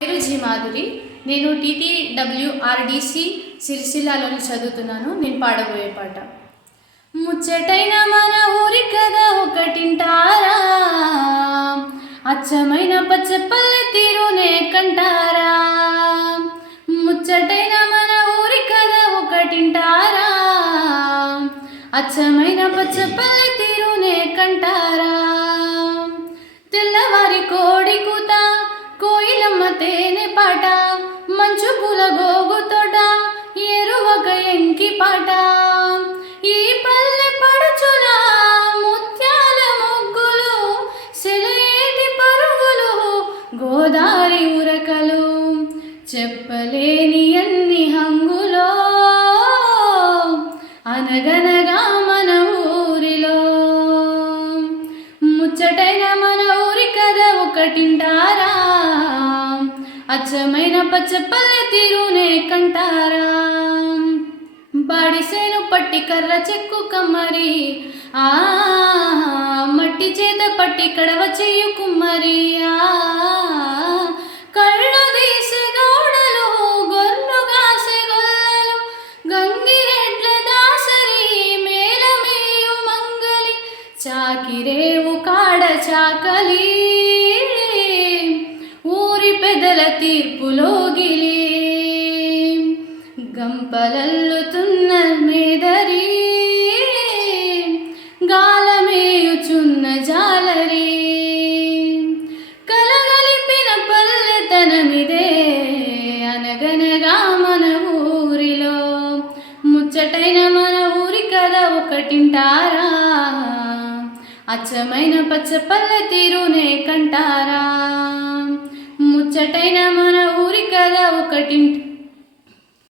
పేరు జి మాధురి. నేను TTWRDC సిరిసిల్లాలోని చదువుతున్నాను. నేను పాడబోయే పాట ముచ్చటైన మన ఊరి కదా ఒకటింటారా, అచ్చమైన పచ్చపల్లె తీరునే కంటారా. ముచ్చటైన మన ఊరి కదా ఒకటింటారా, అచ్చమైన పచ్చపల్లె తీరునే కంటారా. తెల్లవారి కోడి కూత, కోయిలమ్మ తేనె పాట, మంచు పూల గోగు తోట, ఎరువక ఎంకి పాట. ఈ పల్లె పడుచుల ముత్యాల ముగ్గులు, సెలయేటి పరుగులు, గోదారి ఉరకలు, చెప్పలేని అన్ని హంగులో అనగనగా మన ఊరిలో. ముచ్చటైన మన ఊరి కథ ఒకటింటారా, అచ్చమైన పచ్చపల్లె తీరునే కంటారా. బాడిసేను పట్టి కర్ర చెక్కు కమ్మరి, మట్టి చేత పట్టి కడవ చెయ్యు కుమ్మరి. కళ్ళు తీసే గౌడలు, గొర్రెలు కాసే గొల్లలు, గంగిరెడ్ల దాసరి, మేలమేయు మంగలి, చాకిరేవు కాడ చాకలి, ఊరి పెదల తీర్పులో గిలి, గంపలల్లుతున్న మేదరి, గాలమేయుచున్న జాలరి. కలగలిపిన పల్లెతనమిదే అనగనగా మన ఊరిలో. ముచ్చటైన మన ఊరి కథ ఒకటింటారా, అచ్చమైన పచ్చపల్లె తీరునే కంటారా. ముచ్చటైన మన ఊరి కథ ఒకటింటారా.